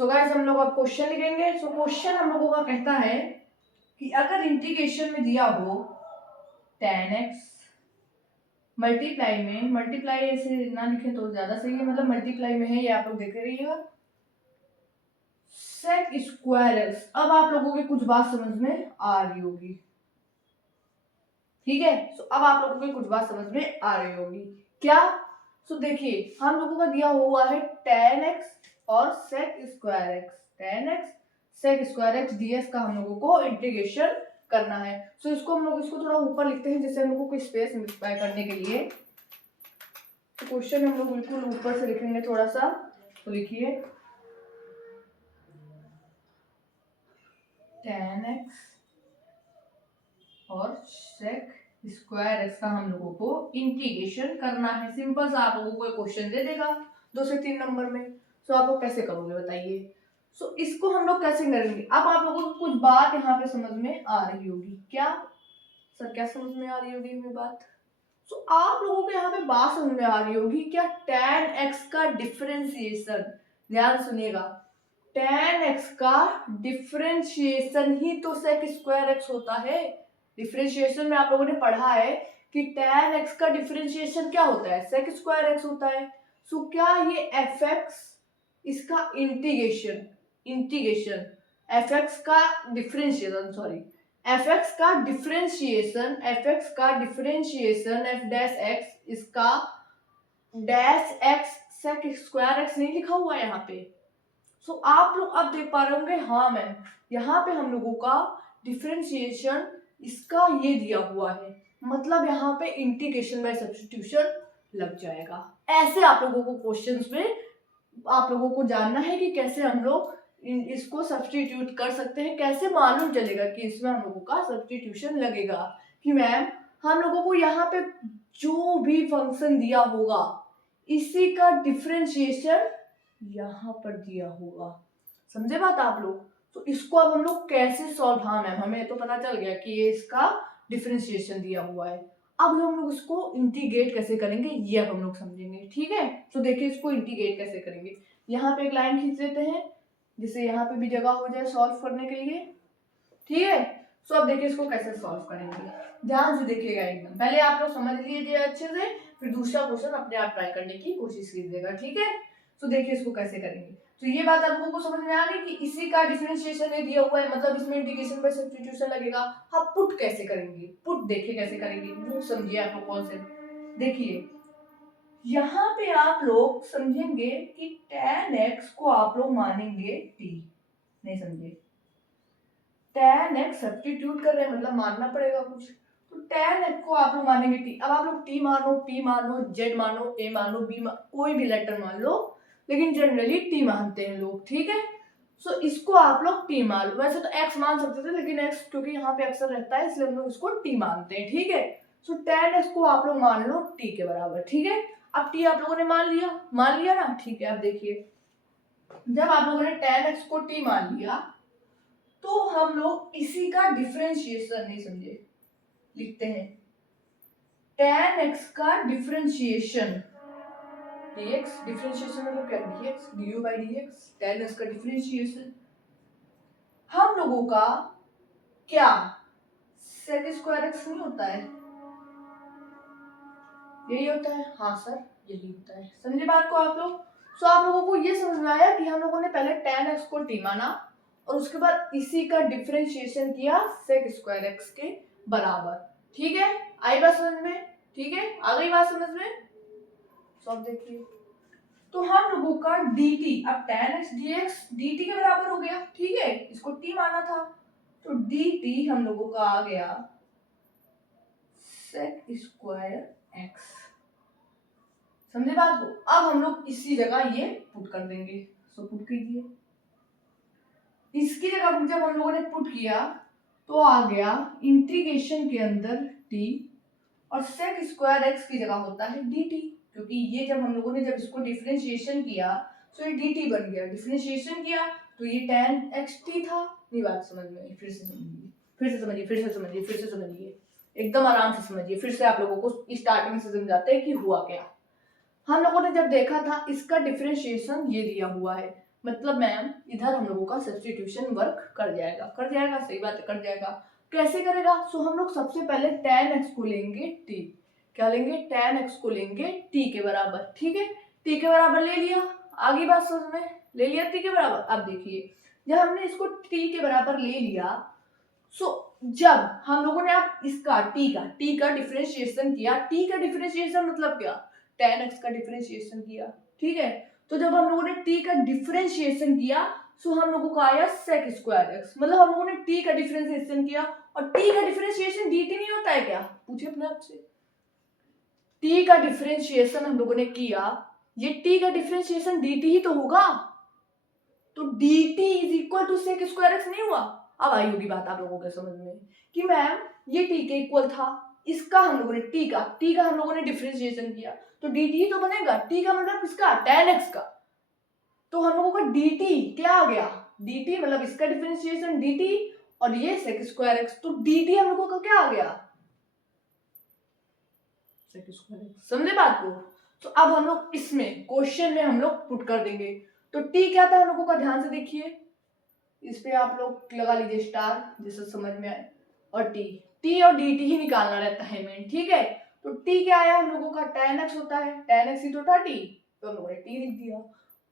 So guys हम लोग अब क्वेश्चन लिखेंगे। सो क्वेश्चन हम लोगों का कहता है कि अगर इंटीग्रेशन में दिया हो tan x मल्टीप्लाई में, मल्टीप्लाई ऐसे ना लिखे तो ज्यादा सही है, मतलब मल्टीप्लाई में है ये आप लोग देख रहिएगा, sec स्क्वायर x। अब आप लोगों की कुछ बात समझ में आ रही होगी, ठीक है। सो अब आप लोगों की कुछ बात समझ में आ रही होगी क्या। सो देखिए हम लोगों का दिया हुआ है tan x और sec square x, tan x sec square x ds का हम लोगों को इंटीग्रेशन करना है। सो इसको हम लोग इसको थोड़ा ऊपर लिखते हैं जिससे हम लोगों को स्पेस मिलता करने के लिए। तो क्वेश्चन हम लोग बिल्कुल ऊपर से लिखेंगे थोड़ा सा, तो लिखिए tan x और sec स्क्वायर x का हम लोगों को इंटीग्रेशन करना है। सिंपल सा आप लोगों को क्वेश्चन दे देगा 2 से 3 नंबर में। सो आप लोग कैसे करोगे बताइए। सो इसको हम लोग कैसे करेंगे, अब आप लोगों को कुछ बात यहाँ पे समझ में आ रही होगी क्या सर, क्या समझ में आ रही होगी हमें बात। सो आप लोगों को यहाँ पे बात समझ में आ रही होगी क्या, tan x का डिफरेंशिएशन, ध्यान सुनिएगा, tan x का डिफरेंशिएशन ही तो sec स्क्वायर x होता है। डिफरेंशिएशन में आप लोगों ने पढ़ा है कि tan x का डिफरेंशिएशन क्या होता है, sec स्क्वायर x होता है। सो क्या ये fx इसका इंटीग्रेशन, fx का डिफरेंशिएशन, सॉरी fx का डिफरेंशिएशन, fx का डिफरेंशिएशन f डैश x इसका dash x sec square x नहीं लिखा हुआ है यहाँ पे। सो आप लोग अब देख पा रहे होंगे, हाँ मैम यहाँ पे हम लोगों का डिफरेंशिएशन इसका ये दिया हुआ है, मतलब यहाँ पे इंटीग्रेशन बाय सब्स्टिट्यूशन लग जाएगा। ऐसे आप लोगों को क्वेश्चंस में आप लोगों को जानना है कि कैसे हम लोग इसको सब्स्टिट्यूट कर सकते हैं, कैसे मालूम चलेगा कि इसमें हम लोगों का सब्स्टिट्यूशन लगेगा। कि मैम हम लोगों को यहाँ पे जो भी फंक्शन दिया होगा इसी का डिफरेंशिएशन यहाँ पर दिया होगा, समझे बात आप लोग। तो इसको अब हम लोग कैसे सॉल्व, हाँ मैम हमें तो पता चल गया कि ये इसका डिफरेंशिएशन दिया हुआ है, अब हम लोग इसको इंटीग्रेट कैसे करेंगे ये अब हम लोग समझेंगे, ठीक है। तो देखिए इसको इंटीग्रेट कैसे करेंगे, यहाँ पे एक लाइन खींच लेते हैं जिससे यहाँ पे भी जगह हो जाए सॉल्व करने के लिए, ठीक है। सो अब देखिए इसको कैसे सॉल्व करेंगे, ध्यान से देखिएगा एकदम, पहले आप लोग समझ लीजिए अच्छे से, फिर दूसरा क्वेश्चन अपने आप ट्राई करने की कोशिश कीजिएगा, ठीक है। तो देखिए इसको कैसे करेंगे। तो ये बात आप लोगों को समझ में आ गई कि इसी का डिफरेंशिएशन ये दिया हुआ है, मतलब इसमें इंटीग्रेशन बाय सब्स्टिट्यूशन लगेगा। हम पुट कैसे करेंगे, पुट देखिए कैसे करेंगे, वो समझिए आप लोग कॉन्सेप्ट। देखिए यहाँ पे आप लोग समझेंगे कि tan x को आप लोग मानेंगे t, नहीं समझे, tan x सब्स्टिट्यूट कर रहे हैं मतलब मानना पड़ेगा कुछ, तो tan x को आप लोग मानेंगे t। अब आप लोग t मानो, p मानो, z मानो, a मानो, b कोई भी लेटर मान लो, लेकिन जनरली t मानते हैं लोग, ठीक है। सो इसको आप लोग t मान लो, वैसे तो x मान सकते थे लेकिन x क्योंकि यहाँ पे अक्सर रहता है इसलिए हम लोग इसको t मानते हैं, ठीक है। सो tan x को आप लोग मान लो t के बराबर, ठीक है। अब t आप लोगों ने मान लिया ना, ठीक है। अब देखिए जब आप लोगों ने tan x को t मान लिया तो हम लोग इसी का डिफरेंशिएशन, नहीं समझे, लिखते हैं tan x का डिफरेंशिएशन dx, डिफरेंशिएशन मतलब क्या, dx du by dx, tan x का डिफरेंशिएशन हम लोगों का क्या sec स्क्वायर x नहीं होता है, यही होता है, हाँ सर यही होता है, समझे बात को आप लोग। सो आप लोगों को ये समझ में आया कि हम लोगों ने पहले tan x को t माना और उसके बाद इसी का डिफरेंशिएशन किया sec स्क्वायर x के बराबर, ठीक है। आई बात समझ में, ठीक है, आ गई बात समझ में। सब देखिए तो हम लोगों का dt, अब tan x dx dt के बराबर हो गया, ठीक है, इसको t माना था तो dt हम लोगों का आ गया sec स्क्वायर x, समझे बात को। अब हम लोग इसी जगह ये पुट कर देंगे, सो पुट कीजिए, इसकी जगह जब हम लोगों ने पुट किया तो आ गया इंटीग्रेशन के अंदर t और sec स्क्वायर x की जगह होता है dt, क्योंकि ये जब हम लोगों ने जब इसको डिफरेंशिएशन किया तो ये dt बन गया, डिफरेंशिएशन किया तो ये tan xt था। ये बात समझ में आई, फिर से समझिए, फिर से समझिए, फिर से समझिए, फिर से समझिए, एकदम आराम से समझिए, फिर से आप लोगों को स्टार्टिंग से समझाते हैं कि हुआ क्या। हम लोगों ने जब देखा था इसका डिफरेंशिएशन ये दिया हुआ है, मतलब मैम इधर हम लोगों का सब्स्टिट्यूशन वर्क कर जाएगा, सही बात है, कर जाएगा। कैसे करेगा? सो हम लोग सबसे पहले tan x को लेंगे t, क्या लेंगे? tan x को लेंगे t के बराबर, ठीक है, t के बराबर ले लिया, आगे बात समझ में, ले लिया t के बराबर। अब देखिए जब हमने इसको t के बराबर ले लिया, सो जब हम लोगों ने अब इसका t का डिफरेंशिएशन किया, t का डिफरेंशिएशन मतलब क्या? tan x का डिफरेंशिएशन किया, ठीक है। तो जब हम लोगों ने t का डिफरेंशिएशन किया, सो हम लोगों को आया sec स्क्वायर x, मतलब हम लोगों ने t का डिफरेंशिएशन किया, और t का डिफरेंशिएशन dt नहीं होता है क्या? पूछे अपने आप से। t का डिफरेंशिएशन हम लोगों ने किया, ये t का डिफरेंशिएशन dt ही तो होगा, तो dt is equal to sec square x नहीं हुआ? अब आई होगी बात आप लोगों के समझ में कि मैम ये t के इक्वल था, इसका हम लोगों ने t का हम लोगों ने डिफरेंशिएशन किया, तो dt ही तो बनेगा, t का मतलब किसका? tan x का। तो हम लोगों का dt क्या आ गया? dt मतलब इसका डिफरेंशिएशन dt, और ये सेक स्क्वायर एक्स, तो dt हम लोगों का क्या आ गया? Sec square x. समझे बात को? तो अब हम लोग इसमें क्वेश्चन में हम लोग पुट कर देंगे। तो t क्या था हम लोगों का? ध्यान से देखिए, इस पे आप लोग लगा लीजिए स्टार, जिससे समझ में आए, और t और dt ही निकालना रहता है मेन, ठीक है। तो t क्या आया हम लोगों का? tan x होता है, tan x ही तो था t, तो हम लोगों ने t लिख दिया।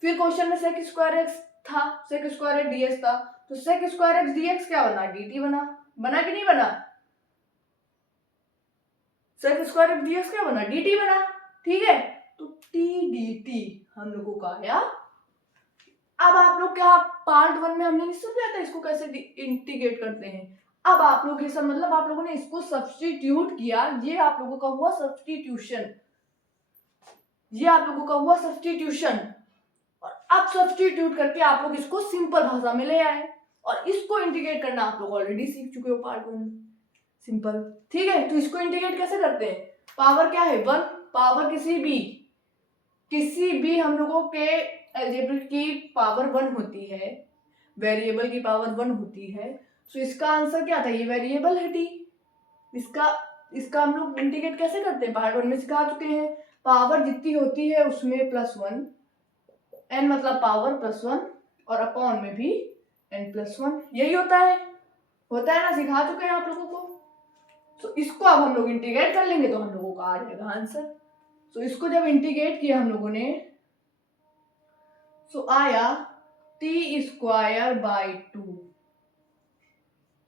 फिर क्वेश्चन में sec स्क्वायर x था, sec स्क्वायर x dx था, तो sec स्क्वायर x dx क्या बना? dt बना, बना कि नहीं बना? sec स्क्वायर x dx क्या बना? dt बना, ठीक है। तो t dt हम लोगों का आया। अब आप लोग क्या पार्ट 1 में हमने नहीं समझा था इसको कैसे इंटीग्रेट करते हैं? अब आप लोग ये सब मतलब आप लोगों ने इसको सब्स्टिट्यूट किया, ये आप लोगों का हुआ सब्स्टिट्यूशन, ये आप लोगों का हुआ सब्स्टिट्यूशन। और अब सब्स्टिट्यूट करके आप लोग इसको सिंपल भाषा में ले आए, और इसको इंटीग्रेट करना आप लोग ऑलरेडी सीख चुके हो पार्ट 1 में, सिंपल, ठीक है। तो इसको इंटीग्रेट कैसे करते हैं? पावर क्या है? 1, पावर किसी भी हम लोगों के अलजेब्रिक की पावर 1 होती है, वेरिएबल की पावर 1 होती है। सो इसका आंसर क्या था? ये वेरिएबल है t। इसका हम लोग इंटीग्रेट कैसे करते हैं? पार्ट 1 में सिखा चुके हैं, पावर जितनी होती है उसमें +1, n मतलब पावर +1, और अपॉन में भी n+1, यही होता है ना, सिखा चुके हैं आप लोगों को। तो इसको अब हम लोग इंटीग्रेट कर लेंगे तो हम लोगों का आ जाएगा आंसर। तो इसको जब इंटीग्रेट किया हम लोगों ने, सो आया t स्क्वायर बाई 2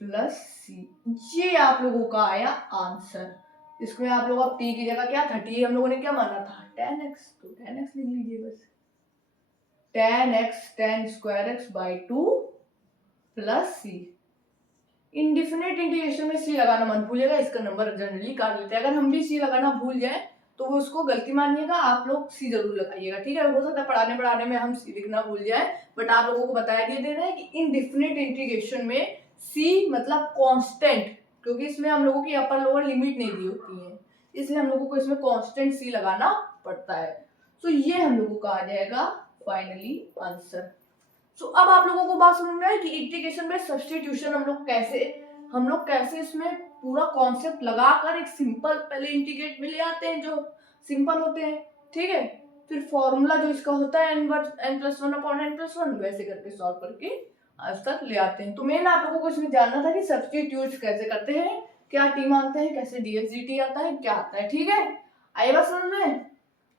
प्लस सी, ये आप लोगों का आया आंसर। इसमें आप लोग अब t की जगह क्या था? t हम लोगों ने क्या माना था? tan x, तो tan x लिख लीजिए बस, tan x tan square x by 2 plus C. Indefinite integration में सी लगाना मत भूलिएगा, इसका नंबर जनरली काट लेते हैं। अगर हम भी सी लगाना भूल जाए तो वो उसको गलती मानिएगा, आप लोग सी जरूर लगाइएगा, ठीक है। हो सकता है पढ़ाने में हम सी लिखना भूल जाए, बट आप लोगों को बताया दिए दे रहे हैं कि इनडिफिनिट इंटीग्रेशन में सी मतलब कांस्टेंट, क्योंकि इसमें हम लोगों की अपर लोअर लिमिट नहीं दी होती है, इसलिए हम लोगों को इसमें कांस्टेंट सी लगाना पड़ता है। तो ये हम लोगों का आ जाएगा फाइनली आंसर। तो अब आप लोगों को बात समझ में आई कि इंटीग्रेशन में सब्स्टिट्यूशन हम लोग कैसे इसमें पूरा कॉन्सेप्ट लगाकर एक सिंपल पहले इंटीग्रेट में ले आते हैं जो सिंपल होते हैं, ठीक है। फिर फॉर्मूला जो इसका होता है n+1/n+1, वैसे करके सॉल्व करके आज तक ले आते हैं। तो मेन आप लोगों को इसमें जानना था कि सब्स्टिट्यूट कैसे करते हैं, क्या टी मानते हैं, कैसे dx dt आता है, क्या आता है, ठीक है। आई बात समझ में?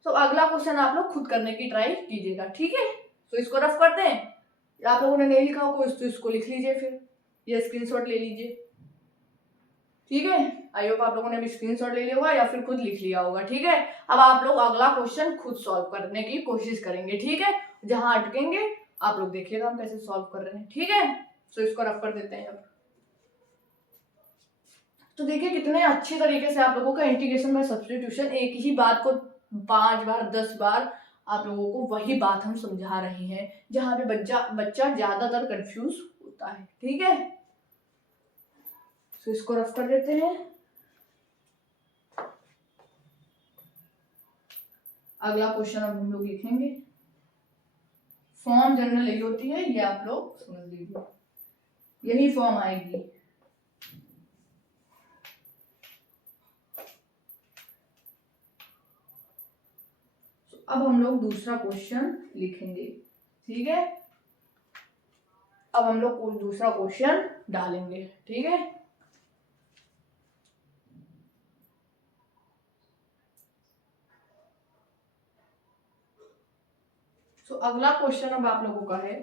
तो अगला क्वेश्चन आप लोग खुद करने की ट्राई कीजिएगा, ठीक है। तो इसको रफ करते हैं, आप लोगों ने नहीं लिखा हो तो इसको लिख लीजिए, फिर ये स्क्रीनशॉट ले लीजिए, ठीक है। आई होप आप लोगों ने भी स्क्रीनशॉट ले लिया होगा या फिर खुद लिख लिया होगा, ठीक है। अब आप लोग अगला क्वेश्चन खुद सॉल्व करने की कोशिश करेंगे, ठीक है। जहां अटकेंगे आप लोग देखिएगा हम कैसे सॉल्व कर रहे हैं, ठीक है। तो इसको रफ कर देते हैं अब। तो देखिए कितने अच्छे तरीके से आप लोगों का इंटीग्रेशन में सब्स्टिट्यूशन, एक ही बात को 5 बार 10 बार आप लोगों को वही बात हम समझा रहे हैं, जहां पे बच्चा ज्यादातर कंफ्यूज होता है, ठीक है। तो इसको रफ कर देते हैं। अगला क्वेश्चन अब हम लोग लिखेंगे, फॉर्म जनरल यही होती है, ये आप लोग समझ लीजिए, यही फॉर्म आएगी। अब हम लोग दूसरा क्वेश्चन लिखेंगे, ठीक है। अब हम लोग कोई दूसरा क्वेश्चन डालेंगे, ठीक है। तो अगला क्वेश्चन अब आप लोगों का है,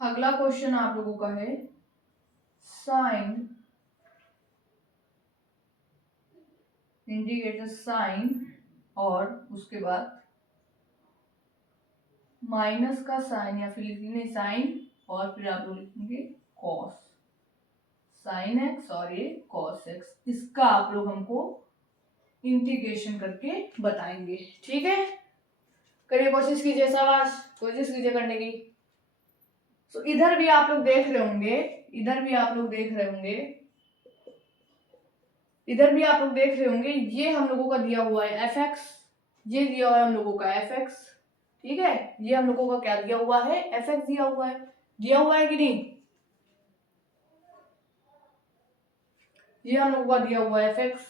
अगला क्वेश्चन आप लोगों का है साइन, इंडिकेटर साइन और उसके बाद माइनस का साइन या फिर लिखेंगे साइन और फिर आप लोग लिखेंगे कॉस, साइन एक्स और ये कॉस एक्स, इसका आप लोग हमको इंटीग्रेशन करके बताएंगे, ठीक है। करिए कोशिश कीजिए, शाबाश, कोशिश कीजिए करने की। तो इधर भी आप लोग देख रहे होंगे, इधर भी आप लोग देख रहे होंगे, इधर भी आप लोग देख रहे होंगे, ये हम लोगों का दिया हुआ है एफ एक्स, ये दिया हुआ है हम लोगों का एफ एक्स, ठीक है। ये हम लोगों का क्या दिया हुआ है, एफ एक्स दिया हुआ है, दिया हुआ है कि नहीं, ये हम लोगों का दिया हुआ है एफ एक्स,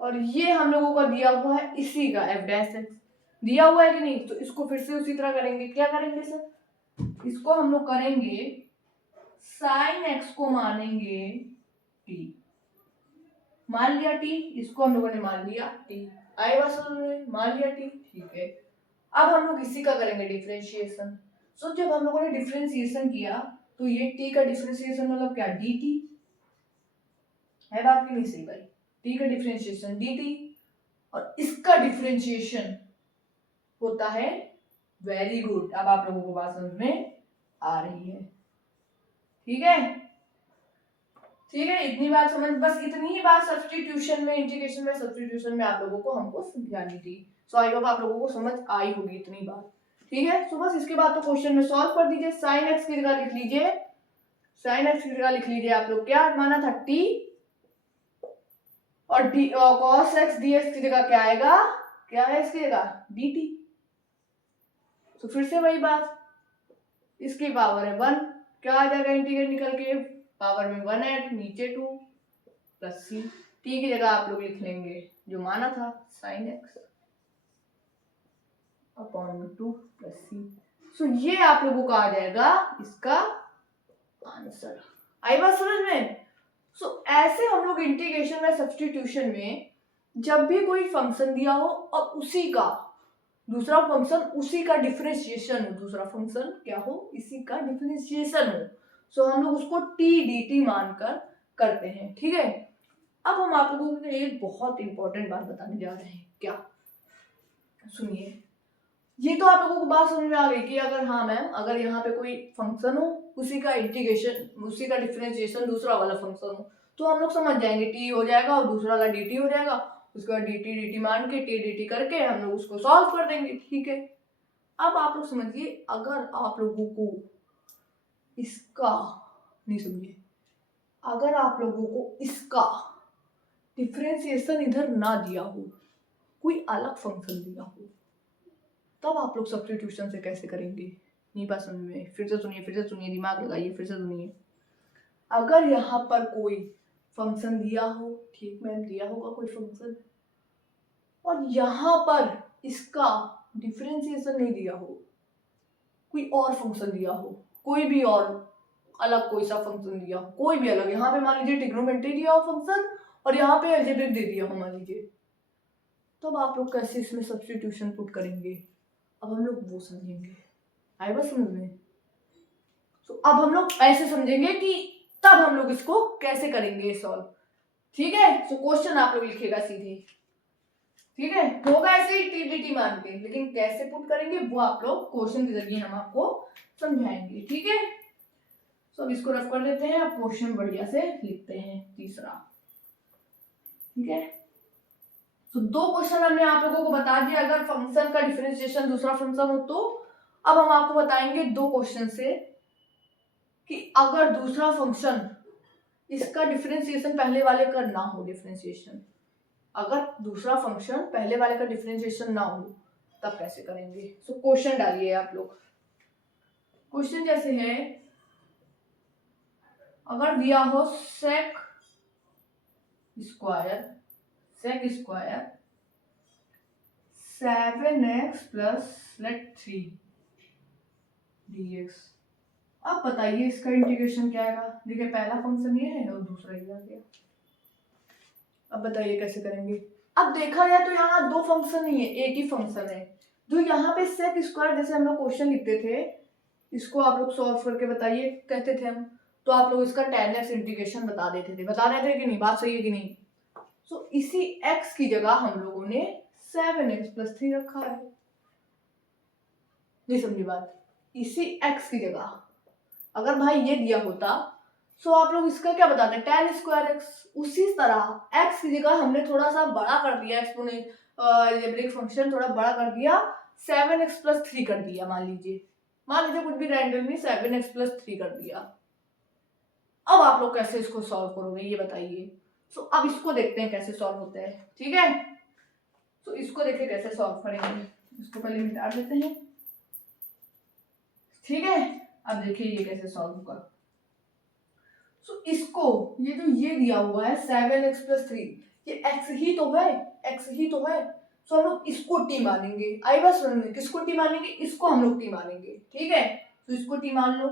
और ये हम लोगों का दिया हुआ है इसी का एफ डैश एक्स, दिया हुआ है कि नहीं। तो इसको फिर से उसी तरह करेंगे, क्या करेंगे सर, इसको हम लोग करेंगे साइन एक्स को मानेंगे टी, मान लिया टी, इसको हम लोगों ने मान लिया टी, आई बात समझ में, मान लिया टी, ठीक है। अब हम लोग इसी का करेंगे डिफरेंशिएशन। सो जब हम लोगों ने डिफरेंशिएशन किया तो ये टी का डिफरेंशिएशन मतलब क्या, डी टी है, बात की नहीं सही भाई, टी का डिफरेंशिएशन डी टी, और इसका डिफरेंशिएशन होता है, वेरी गुड, अब आप लोगों को बात समझ में आ रही है, ठीक है, ठीक है। इतनी बात समझ, बस इतनी ही बात सब्स्टिट्यूशन में, इंटीग्रेशन में, सब्स्टिट्यूशन में आप लोगों को हमको समझानी थी। सो आई होप आप लोगों को समझ आई होगी इतनी बात, ठीक है। सो बस इसके बाद तो क्वेश्चन में सॉल्व कर दीजिए, साइन एक्स की जगह लिख लीजिए, साइन एक्स की जगह लिख लीजिए आप लोग, क्या माना था टी, और D cos x D x की जगह क्या आएगा, क्या है इसकी जगह, डी टी। तो फिर से वही बात, इसकी पावर है 1, क्या आ जाएगा इंटीग्रेट निकल के, पावर में 1 ऐड, नीचे 2 प्लस सी, टी की जगह आप लोग लिख लेंगे जो माना था साइन एक्स अपॉन में 2 प्लस सी। सो ये आप लोगों का आ जाएगा इसका आंसर, आई बात समझ में। सो ऐसे हम लोग इंटीग्रेशन में, सब्स्टिट्यूशन में, जब भी कोई फंक्शन दिया हो और उसी का दूसरा फंक्शन, उसी का डिफरेंशिएशन हो, दूसरा फंक्शन क्या हो, इसी का डिफरेंशिएशन हो, सो हम लोग उसको टी डी टी मानकर करते हैं, ठीक है। अब हम आप लोगों को एक बहुत इंपॉर्टेंट बात बताने जा रहे हैं, क्या, सुनिए। ये तो आप लोगों को बात समझ में आ गई कि अगर हाँ मैम, अगर यहाँ पे कोई फंक्शन हो, उसी का इंटीग्रेशन, उसी का डिफरेंशिएशन दूसरा वाला फंक्शन हो, तो हम लोग समझ जाएंगे टी हो जाएगा और दूसरा वाला डी टी हो जाएगा, उसके बाद डी टी मान के टी डी टी करके हम लोग उसको सॉल्व कर देंगे, ठीक है। अब आप लोग समझिए, अगर आप लोगों को इसका नहीं समझिए, अगर आप लोगों को इसका डिफरेंशिएशन इधर ना दिया हो, कोई अलग फंक्शन दिया हो, तब आप लोग सब्स्टिट्यूशन से कैसे करेंगे, नहीं बात समझ में, फिर से सुनिए, फिर से सुनिए, दिमाग लगाइए, फिर से सुनिए। अगर यहाँ पर कोई फंक्शन दिया हो, ठीक मैम दिया होगा कोई फंक्शन, और यहाँ पर इसका डिफरेंशिएशन नहीं दिया हो, कोई और फंक्शन दिया हो, कोई भी और अलग कोई सा फंक्शन दिया हो, कोई भी अलग, यहाँ पे मान लीजिए ट्रिग्नोमेट्री दिया हो फंक्शन, और यहाँ पे अलजेब्रिक दे दिया हो मान लीजिए, तब आप लोग कैसे इसमें सब्स्टिट्यूशन पुट करेंगे, अब हम लोग वो समझेंगे, आए बस समझ में। तो अब हम लोग ऐसे समझेंगे कि तब हम लोग इसको कैसे करेंगे सॉल्व, ठीक है। तो क्वेश्चन आप लोग लिखेगा सीधे, ठीक है, होगा ऐसे ही टी डी टी मान के, लेकिन कैसे पुट करेंगे वो आप लोग क्वेश्चन के जरिए हम आपको समझाएंगे, ठीक है। तो अब इसको रफ कर देते हैं, अब क्वेश्चन बढ़िया से लिखते हैं तीसरा, ठीक है। तो दो क्वेश्चन हमने आप लोगों को बता दिया, अगर फंक्शन का डिफरेंशिएशन दूसरा फंक्शन हो तो। अब हम आपको बताएंगे दो क्वेश्चन से कि अगर दूसरा फंक्शन इसका डिफरेंशिएशन पहले वाले का ना हो, डिफरेंशिएशन, अगर दूसरा फंक्शन पहले वाले का डिफरेंशिएशन ना हो तब कैसे करेंगे। सो क्वेश्चन डालिए आप लोग, क्वेश्चन जैसे है, अगर दिया हो sec square sec square 7x plus लेट 3 dx। अब बताइए इसका इंटीग्रेशन क्या आएगा। देखिए पहला फंक्शन ये है और दूसरा ये आ गया। अब बताइए कैसे करेंगे। अब देखा जाए तो यहाँ दो फंक्शन नहीं है, एक ही फंक्शन है। जो यहाँ पे सेक स्क्वायर जैसे हम लोग क्वेश्चन लिखते थे, इसको आप लोग सॉल्व करके बताइए कहते थे हम, तो आप लोग इसका tan x इंटीग्रेशन बता देते थे, बता रहे थे कि नहीं, बात सही है कि नहीं। सो इसी x की जगह हम लोगों ने 7x प्लस 3 रखा है। नहीं समझी बात। इसी x की जगह अगर भाई ये दिया होता सो आप लोग इसका क्या बताते हैं, tan स्क्वायर x। उसी तरह x की जगह हमने थोड़ा सा बड़ा कर दिया, एक्सपोनेंशियल फंक्शन थोड़ा बड़ा कर दिया, 7x प्लस 3 कर दिया। मान लीजिए कुछ भी रैंडमली 7x प्लस 3 कर दिया। अब आप लोग कैसे इसको सॉल्व करोगे ये बताइए। सो अब इसको देखते हैं कैसे सॉल्व होता है, ठीक है। तो इसको देखिए कैसे सॉल्व करेंगे। इसको पहले मिटा देते हैं, ठीक है। अब देखिए ये कैसे सॉल्व होगा। सो इसको ये जो ये दिया हुआ है 7x प्लस 3, ये x ही तो है, x ही तो है। सो हम लोग इसको t मानेंगे। आई बात समझ में, किसको t मानेंगे, इसको हम लोग t मानेंगे, ठीक है। तो इसको t मान लो,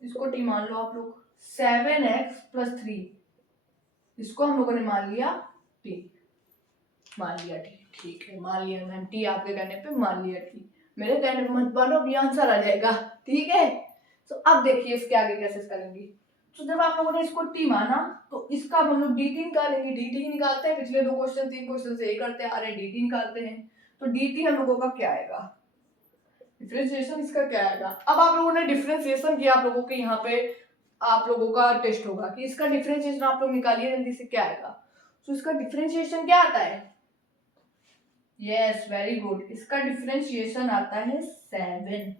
इसको t मान लो आप लोग। 7x प्लस 3 इसको हम लोगों ने मान लिया t, मान लिया t, ठीक है। मान लिया मैम t, आपके कहने पे मान लिया t, मेरे कहने पे मत मानो, अभी आंसर आ जाएगा, ठीक है। तो अब देखिए इसके आगे कैसे करेंगे। तो जब आप लोगों ने इसको t माना तो इसका हम लोग dt निकालेंगे। dt निकालते हैं, पिछले 2 क्वेश्चन 3 क्वेश्चन से यही करते आ रहे हैं, dt निकालते हैं। तो dt हम लोगों का क्या आएगा, डिफरेंशिएशन इसका क्या आएगा। अब आप लोगों ने डिफरेंशिएशन किया, आप लोगों के यहाँ पे आप लोगों का टेस्ट होगा कि इसका डिफरेंशिएशन आप लोग निकालिए जल्दी से, क्या आएगा। तो इसका डिफरेंशिएशन क्या आता है, यस वेरी गुड, इसका डिफरेंशिएशन आता है 7।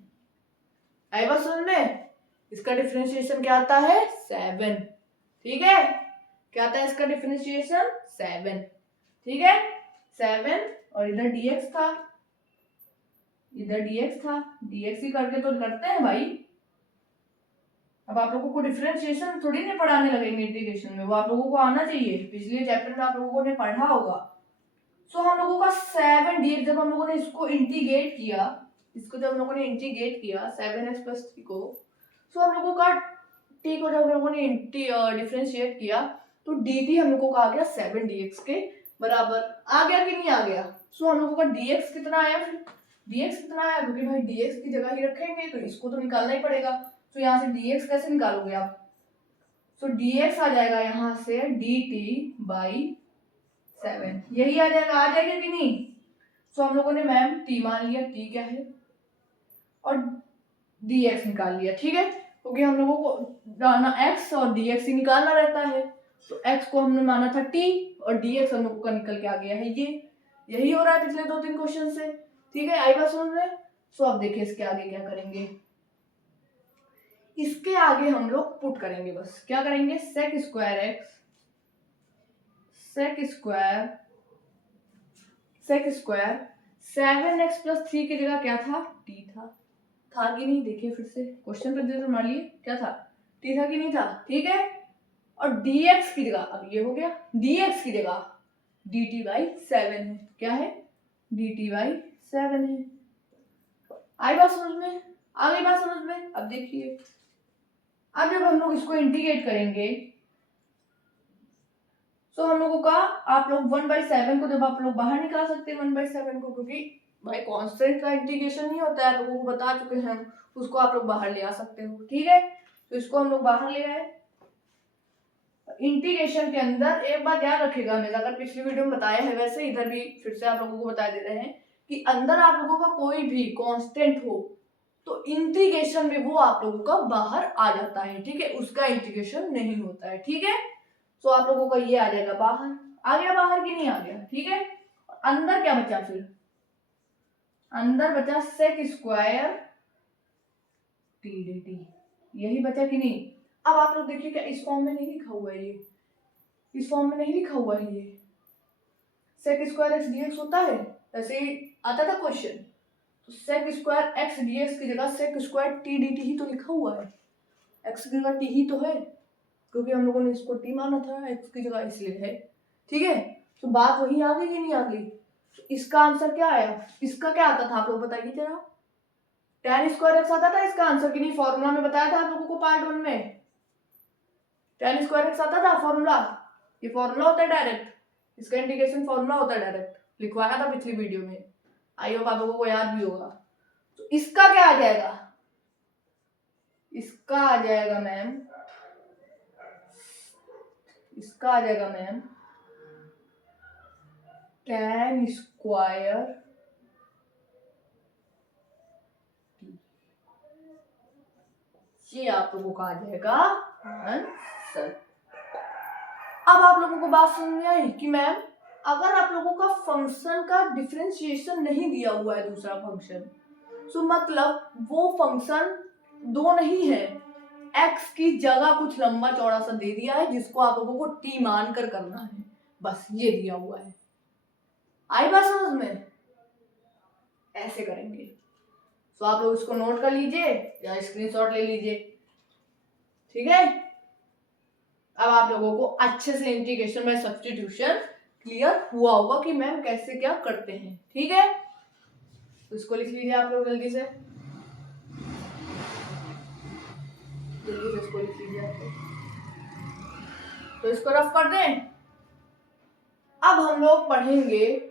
आई बात समझ में, इसका डिफरेंशिएशन क्या आता है 7, ठीक है। क्या आता है इसका डिफरेंशिएशन 7, ठीक है 7। और इधर dx था, इधर dx था, dx ही करके तो करते हैं भाई। अब आप लोगों को डिफरेंशिएशन थोड़ी नहीं पढ़ाने लगेंगे इंटीग्रेशन में, वो आप लोगों को आना चाहिए, पिछले चैप्टर में आप लोगों ने पढ़ा होगा। सो हम लोगों का 7dx, जब हम लोगों ने इसको इंटीग्रेट किया, इसको जब हम लोगों ने इंटीग्रेट किया 7x प्लस 3 को, सो हम लोगों का t को जब हम लोगों ने डिफरेंशिएट किया तो dt हम लोगों का आ गया 7dx के बराबर। आ गया कि नहीं आ गया। सो हम लोगों का dx कितना आया, फिर dx कितना आया, क्योंकि भाई dx की जगह ही रखेंगे तो इसको तो निकालना ही पड़ेगा। तो यहाँ से dx कैसे निकालोगे आप, तो dx आ जाएगा यहाँ से dt बाई 7, यही आ जाएगा कि नहीं। सो हम लोगों ने मैम t मान लिया, t क्या है, और dx निकाल लिया, ठीक है। क्योंकि हम लोगों को जाना x और dx ही निकालना रहता है। तो x को हमने माना था t और dx हम लोगों का निकल के आ गया है ये। यही हो रहा है पिछले 2-3 क्वेश्चन से, ठीक है। आई बात सुन रहे। सो अब देखिए इसके आगे क्या करेंगे, इसके आगे हम लोग पुट करेंगे, बस क्या करेंगे, sec square x, sec square 7x plus 3 की जगह क्या था, t था कि नहीं। देखिए फिर से क्वेश्चन पर जरूर मान लिए, क्या था, t था कि नहीं था, ठीक है। और dx की जगह अब ये हो गया, dx की जगह dt बाई 7 है, क्या है, dt बाई 7 है। आई बात समझ में, आ गई बात समझ में। अब देखिए अब जब हम लोग इसको इंटीग्रेट करेंगे तो हम लोगों का, आप लोग 1/7 को जब आप लोग बाहर निकाल सकते हैं 1/7 को, क्योंकि भाई कांस्टेंट का इंटीग्रेशन नहीं होता है, लोगों को बता चुके हैं हम, उसको आप लोग बाहर ले आ सकते हो, ठीक है। तो इसको हम लोग बाहर ले आए। इंटीग्रेशन के अंदर एक बात याद रखिएगा हमेशा, अगर पिछली वीडियो में बताया है वैसे इधर भी फिर से आप लोगों को बता दे रहे हैं कि अंदर आप लोगों का कोई भी कांस्टेंट हो तो इंटीग्रेशन में वो आप लोगों का बाहर आ जाता है, ठीक है, उसका इंटीग्रेशन नहीं होता है, ठीक है। तो आप लोगों का ये आ जाएगा बाहर, आ गया बाहर कि नहीं आ गया, ठीक है। अंदर क्या बचा, फिर अंदर बचा सेक स्क्वायर टी dt, यही बचा कि नहीं। अब आप लोग देखिए क्या इस फॉर्म में नहीं लिखा हुआ है, ये इस फॉर्म में नहीं लिखा हुआ है, ये सेक स्क्वायर एक्स dx होता है, ऐसे ही आता था क्वेश्चन। तो सेक स्क्वायर एक्स dx की जगह सेक स्क्वायर टी dt ही तो लिखा हुआ है, एक्स की जगह टी ही तो है, क्योंकि हम लोगों ने इसको टी माना था एक्स की जगह, इसलिए है, ठीक है, तो बात वही आ गई कि नहीं आ गई? तो इसका आंसर क्या आया? इसका क्या आता था आप लोग बताइए जरा। tan स्क्वायर एक्स आता था इसका आंसर कि नहीं? फॉर्मूला में बताया था आप लोगों को पार्ट 1 में tan स्क्वायर एक्स आता था फॉर्मूला। ये फॉर्मूला होता है डायरेक्ट, इसका इंटीग्रेशन फॉर्मूला होता है डायरेक्ट, लिखवाया था पिछली वीडियो में, आई होप आप लोगों को याद भी होगा। तो इसका क्या आ जाएगा? इसका आ जाएगा मैम, इसका आ जाएगा मैम tan स्क्वायर, ये आप लोगों का आ जाएगा आंसर। अब आप लोगों को बात समझ में आई कि मैम अगर आप लोगों का फंक्शन का डिफरेंशिएशन नहीं दिया हुआ है दूसरा फंक्शन, तो मतलब वो फंक्शन दो नहीं है, x की जगह कुछ लंबा चौड़ा सा दे दिया है जिसको आप लोगों को t मानकर करना है, बस ये दिया हुआ है। आई बात समझ में? ऐसे करेंगे। तो आप लोग इसको नोट कर लीजिए या स्क्रीनशॉट ले लीजिए, ठीक है। अब आप लोगों को अच्छे से इंटीग्रेशन बाय सब्स्टिट्यूशन क्लियर हुआ होगा कि मैम कैसे क्या करते हैं, ठीक है। तो इसको लिख लीजिए आप लोग जल्दी से, इसको लिख लीजिए आप लोग। तो इसको रफ कर दें। अब हम लोग पढ़ेंगे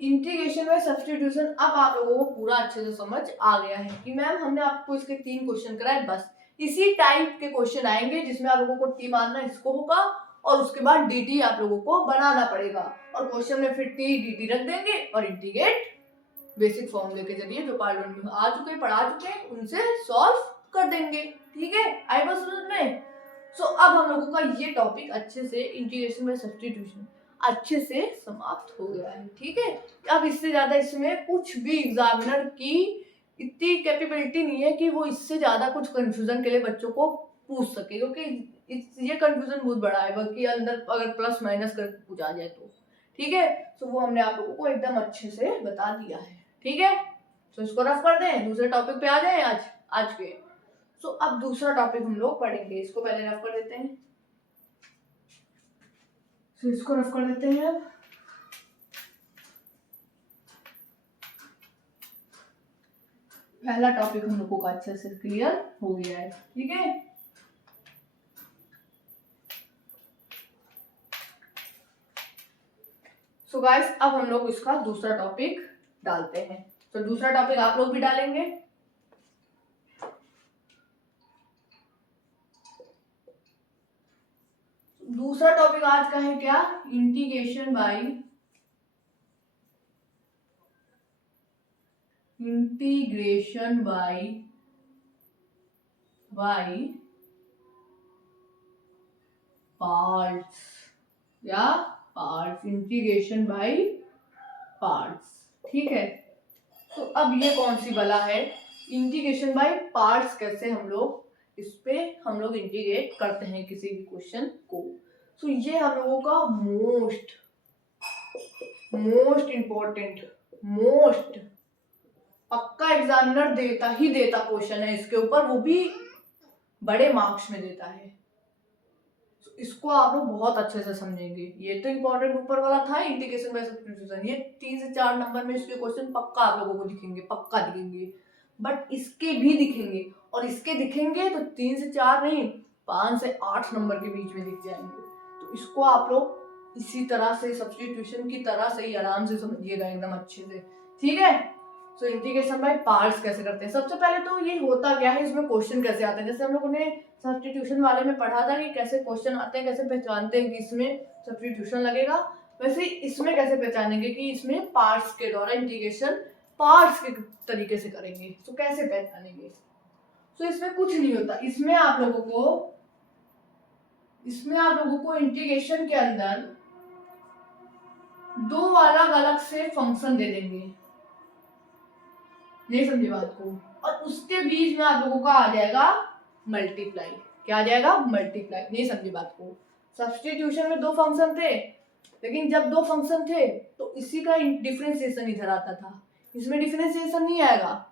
इंटीग्रेशन बाय सब्स्टिट्यूशन। अब आप लोगों को पूरा अच्छे से समझ आ गया है कि मैम हमने आपको इसके 3 क्वेश्चन कराए, बस इसी टाइप के क्वेश्चन आएंगे जिसमें आप लोगों को टी मानना इसको होगा और उसके बाद dt आप लोगों को बनाना पड़ेगा और क्वेश्चन में फिर t dt रख देंगे और इंटीग्रेट बेसिक फॉर्मूले के जरिए जो पार्ट 1 में आ चुके पढ़ा चुके हैं उनसे सॉल्व कर देंगे, ठीक है। आई बस समझ में। सो अब हम लोगों का ये टॉपिक अच्छे से इंटीग्रेशन बाय सब्स्टिट्यूशन अच्छे से समाप्त हो गया है, ठीक है। अब इससे ज्यादा इसमें कुछ भी एग्जामिनर की इतनी कैपेबिलिटी नहीं है कि वो इससे ज्यादा कुछ कंफ्यूजन के लिए बच्चों को पूछ सके, क्योंकि ये कंफ्यूजन बहुत बड़ा है, बल्कि अंदर अगर प्लस माइनस कर पूछा जाए तो, ठीक है। तो वो हमने आप लोगों को एकदम अच्छे से बता दिया है, ठीक है। तो इसको रफ कर दें, दूसरे टॉपिक पे आ जाए आज के। तो अब दूसरा टॉपिक हम लोग पढ़ेंगे, इसको पहले रफ कर देते हैं। तो इसको रफ कर देते हैं। अब पहला टॉपिक हम लोगों का अच्छे से क्लियर हो गया है, ठीक है। सो गाइस अब हम लोग इसका दूसरा टॉपिक डालते हैं। तो दूसरा टॉपिक आप लोग भी डालेंगे। दूसरा टॉपिक आज का है क्या? इंटीग्रेशन बाय पार्ट्स या पार्ट्स, इंटीग्रेशन बाय पार्ट्स, ठीक है। तो अब ये कौन सी बला है? इंटीग्रेशन बाय पार्ट्स कैसे हम लोग इस पे हम लोग इंटीग्रेट करते हैं किसी भी क्वेश्चन को। तो ये हम लोगों का मोस्ट इंपॉर्टेंट, मोस्ट पक्का एग्जामिनर देता ही देता क्वेश्चन है इसके ऊपर, वो भी बड़े मार्क्स में देता है। तो इसको आप लोग बहुत अच्छे से समझेंगे। ये तो इंपॉर्टेंट ऊपर वाला था इंटीग्रेशन बाय सब्स्टिट्यूशन, ये 3 से 4 नंबर में इसके क्वेश्चन पक्का आप लोगों को दिखेंगे, पक्का दिखेंगे। बट इसके भी दिखेंगे, और इसके दिखेंगे तो 3 से 4 नहीं 5 से 8 नंबर के बीच में दिख जाएंगे। तो इसको आप लोग इसी तरह से सब्स्टिट्यूशन की तरह से ही आराम से समझिएगा एकदम अच्छे से, ठीक है। तो इंटीग्रेशन बाय पार्ट्स कैसे करते हैं? सबसे पहले तो ये होता क्या है, इसमें क्वेश्चन कैसे आते हैं। जैसे हम लोगों ने सब्स्टिट्यूशन वाले में पढ़ा था कि कैसे क्वेश्चन आते हैं, कैसे पहचानते हैं कि इसमें सब्स्टिट्यूशन लगेगा, वैसे इसमें कैसे पहचानेंगे कि इसमें पार्ट्स के द्वारा इंटीग्रेशन पार्ट्स के तरीके से करेंगे। तो कैसे पहचानेंगे? तो इसमें कुछ नहीं होता, इसमें आप लोगों को इंटीग्रेशन के अंदर 2 अलग अलग से फंक्शन दे देंगे, नहीं समझे बात को, और उसके बीच में आप लोगों का आ जाएगा मल्टीप्लाई। क्या आ जाएगा? मल्टीप्लाई। नहीं समझे बात को। सब्स्टिट्यूशन में 2 फंक्शन थे, लेकिन जब 2 फंक्शन थे तो इसी का डिफरेंशिएशन इधर आता था, इसमें डिफरेंशिएशन नहीं आएगा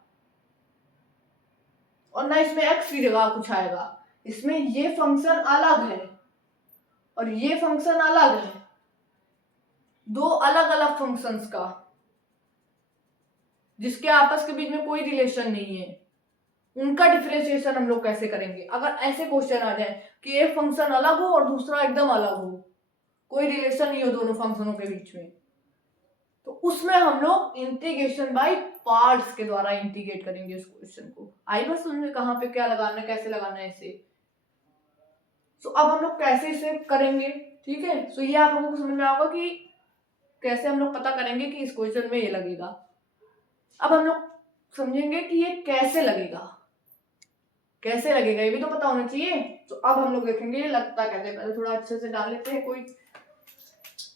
और ना इसमें x की जगह कुछ आएगा। इसमें ये फंक्शन अलग है और ये फंक्शन अलग है, दो अलग अलग फंक्शंस का जिसके आपस के बीच में कोई रिलेशन नहीं है, उनका डिफरेंशिएशन हम लोग कैसे करेंगे। अगर ऐसे क्वेश्चन आ जाए कि एक फंक्शन अलग हो और दूसरा एकदम अलग हो, कोई रिलेशन नहीं हो दोनों फंक्शनों के बीच में, तो उसमें हम लोग इंटीग्रेशन बाय पार्ट्स के द्वारा इंटीग्रेट करेंगे उस क्वेश्चन को। आई बस समझ में कहाँ पे क्या लगाना है, कैसे लगाना है इसे। सो अब हम लोग कैसे इसे करेंगे, ठीक है। सो ये आप लोगों को समझ में आएगा कि कैसे हम लोग पता करेंगे कि इस क्वेश्चन में ये लगेगा। अब हम लोग समझेंगे कि ये कैसे लगेगा, कैसे लगेगा ये भी तो पता होना चाहिए। तो अब हम लोग देखेंगे ये लगता कैसे। पहले थोड़ा अच्छे से डाल लेते हैं, कोई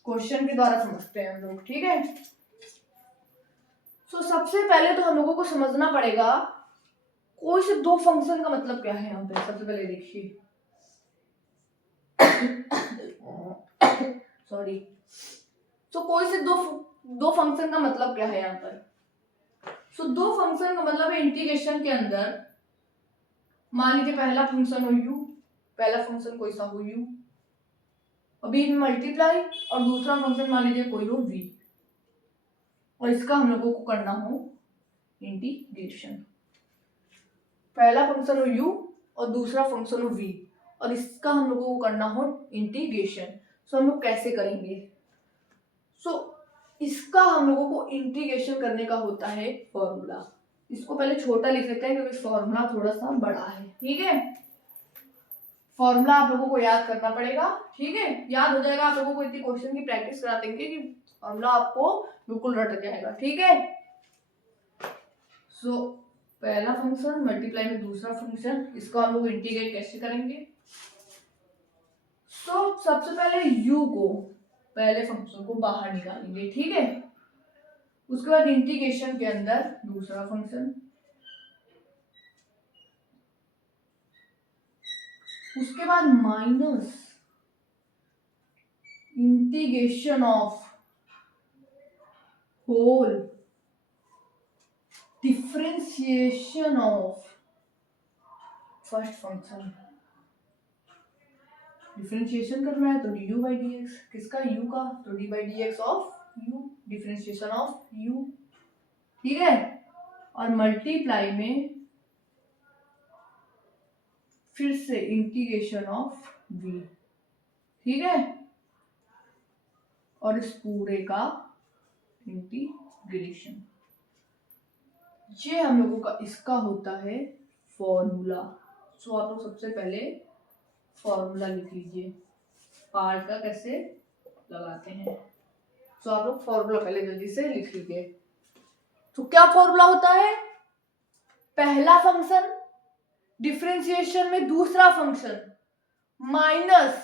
क्वेश्चन के द्वारा समझते हैं हम लोग, ठीक है। सो सबसे पहले तो हम लोगों को समझना पड़ेगा कोई से दो फंक्शन का मतलब क्या है। यहाँ पे सबसे पहले देखिए सॉरी। तो कोई से दो फंक्शन का मतलब क्या है यहाँ पर। सो दो फंक्शन का मतलब है इंटीग्रेशन के अंदर मान लीजिए पहला फंक्शन हो u, पहला फंक्शन कोई सा हो u, अभी मल्टीप्लाई, और दूसरा फंक्शन मान लीजिए कोई हो v, और इसका हम लोगों को करना हो इंटीग्रेशन। पहला फंक्शन हो u और दूसरा फंक्शन हो v, और इसका हम लोगों को करना हो इंटीग्रेशन। सो हम लोग कैसे करेंगे। सो इसका हम लोगों को इंटीग्रेशन करने का होता है फॉर्मूला। इसको पहले छोटा लिख लेते हैं क्योंकि फॉर्मूला थोड़ा सा बड़ा है, ठीक है। फॉर्मूला आप लोगों को याद करना पड़ेगा, ठीक है। याद हो जाएगा, आप लोगों को इतनी क्वेश्चन की प्रैक्टिस करा देंगे कि फॉर्मूला आपको बिल्कुल रट जाएगा, ठीक है। सो पहला फंक्शन मल्टीप्लाई में दूसरा फंक्शन, इसको हम लोग इंटीग्रेट कैसे करेंगे। तो सबसे पहले u को, पहले फंक्शन को बाहर निकालेंगे, ठीक है। उसके बाद इंटीग्रेशन के अंदर दूसरा फंक्शन, उसके बाद minus integration of whole differentiation of first function. Differentiation करना है तो du बाई dx, किसका u का, तो d by dx of u, differentiation of u, ठीक है। और मल्टीप्लाई में फिर से इंटीग्रेशन ऑफ v, ठीक है। और इस पूरे का इंटीग्रेशन, ये हम लोगों का इसका होता है फॉर्मूला। सो आप लोग सबसे पहले फॉर्मूला लिख लीजिए, पार्ट का कैसे लगाते हैं। सो आप लोग फॉर्मूला पहले जल्दी से लिख लीजिए। तो क्या फॉर्मूला होता है, पहला फंक्शन डिफरेंशिएशन में दूसरा function minus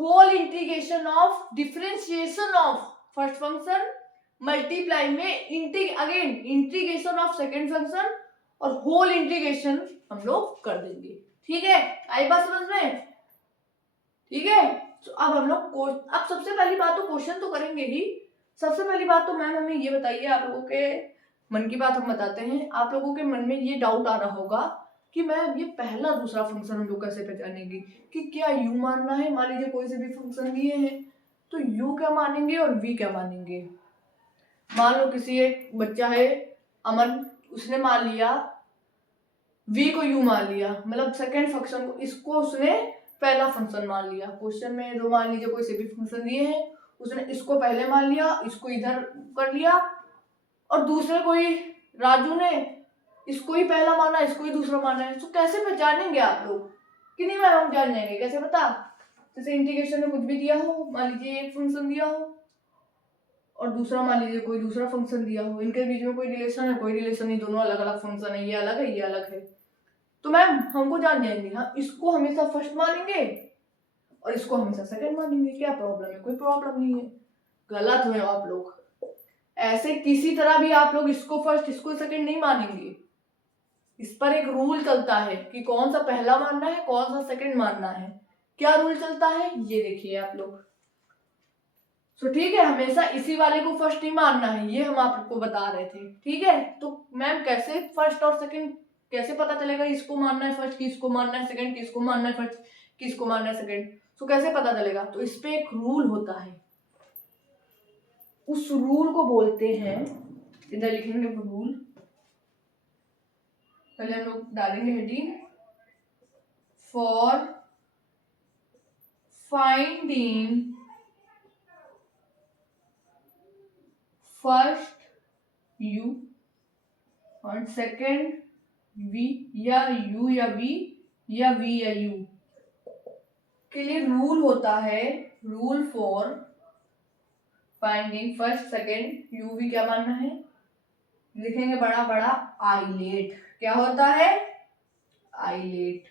whole integration of differentiation of first function multiply में again integration of second function, और होल इंटीग्रेशन हम लोग कर देंगे, ठीक है। आई बात समझ में, ठीक है। तो अब हम लोग अब सबसे पहली बात तो क्वेश्चन तो करेंगे ही। सबसे पहली बात तो मैम हमें ये बताइए, आप लोगों के मन की बात हम बताते हैं। आप लोगों के मन में ये डाउट आ रहा होगा कि मैम ये पहला दूसरा फंक्शन हम लोग कैसे पहचानेंगे कि क्या u मानना है। मान लीजिए कोई से भी फंक्शन दिए हैं तो u क्या मानेंगे और v क्या मानेंगे। मान लो किसी एक बच्चा है अमन, उसने मान लिया v को u मान लिया, मतलब सेकेंड फंक्शन को, इसको उसने पहला फंक्शन मान लिया। क्वेश्चन में दो मान लीजिए कोई से भी फंक्शन दिए हैं, उसने इसको पहले मान लिया, इसको इधर कर लिया, और दूसरे कोई राजू ने इसको ही पहला माना, इसको ही दूसरा माना है। तो कैसे पहचानेंगे आप लोग कि नहीं मैम हम जान जाएंगे, कैसे पता। जैसे इंटीग्रेशन में कुछ भी दिया हो, मान लीजिए एक फंक्शन दिया हो और दूसरा मान लीजिए कोई दूसरा फंक्शन दिया हो, इनके बीच में कोई रिलेशन है, कोई रिलेशन नहीं, दोनों अलग अलग फंक्शन है, ये अलग है ये अलग है, तो मैम हमको जान जाएंगे हाँ इसको हमेशा फर्स्ट मानेंगे और इसको हमेशा सेकंड मानेंगे। क्या प्रॉब्लम है, कोई प्रॉब्लम नहीं है। गलत हुए आप लोग, ऐसे किसी तरह भी आप लोग इसको फर्स्ट इसको सेकंड नहीं मानेंगे। इस पर एक रूल चलता है कि कौन सा पहला मानना है कौन सा सेकंड मानना है। क्या रूल चलता है ये देखिए आप लोग। तो ठीक है, हमेशा इसी वाले को फर्स्ट नहीं मानना है, ये हम आपको बता रहे थे, ठीक है। तो मैम कैसे फर्स्ट और सेकंड कैसे पता चलेगा, इसको मानना है फर्स्ट किसको मानना है सेकंड, किसको मानना है फर्स्ट किसको मानना है सेकंड, तो कैसे पता चलेगा। तो इस पे एक रूल होता है, उस रूल को बोलते हैं, इधर लिखेंगे रूल, पहले हम लोग डालेंगे heading for finding first u और सेकंड वी, या यू या वी, या वी या यू के लिए रूल होता है, rule for finding first second u v क्या मानना है, लिखेंगे बड़ा बड़ा आइलेट, क्या होता है आइलेट,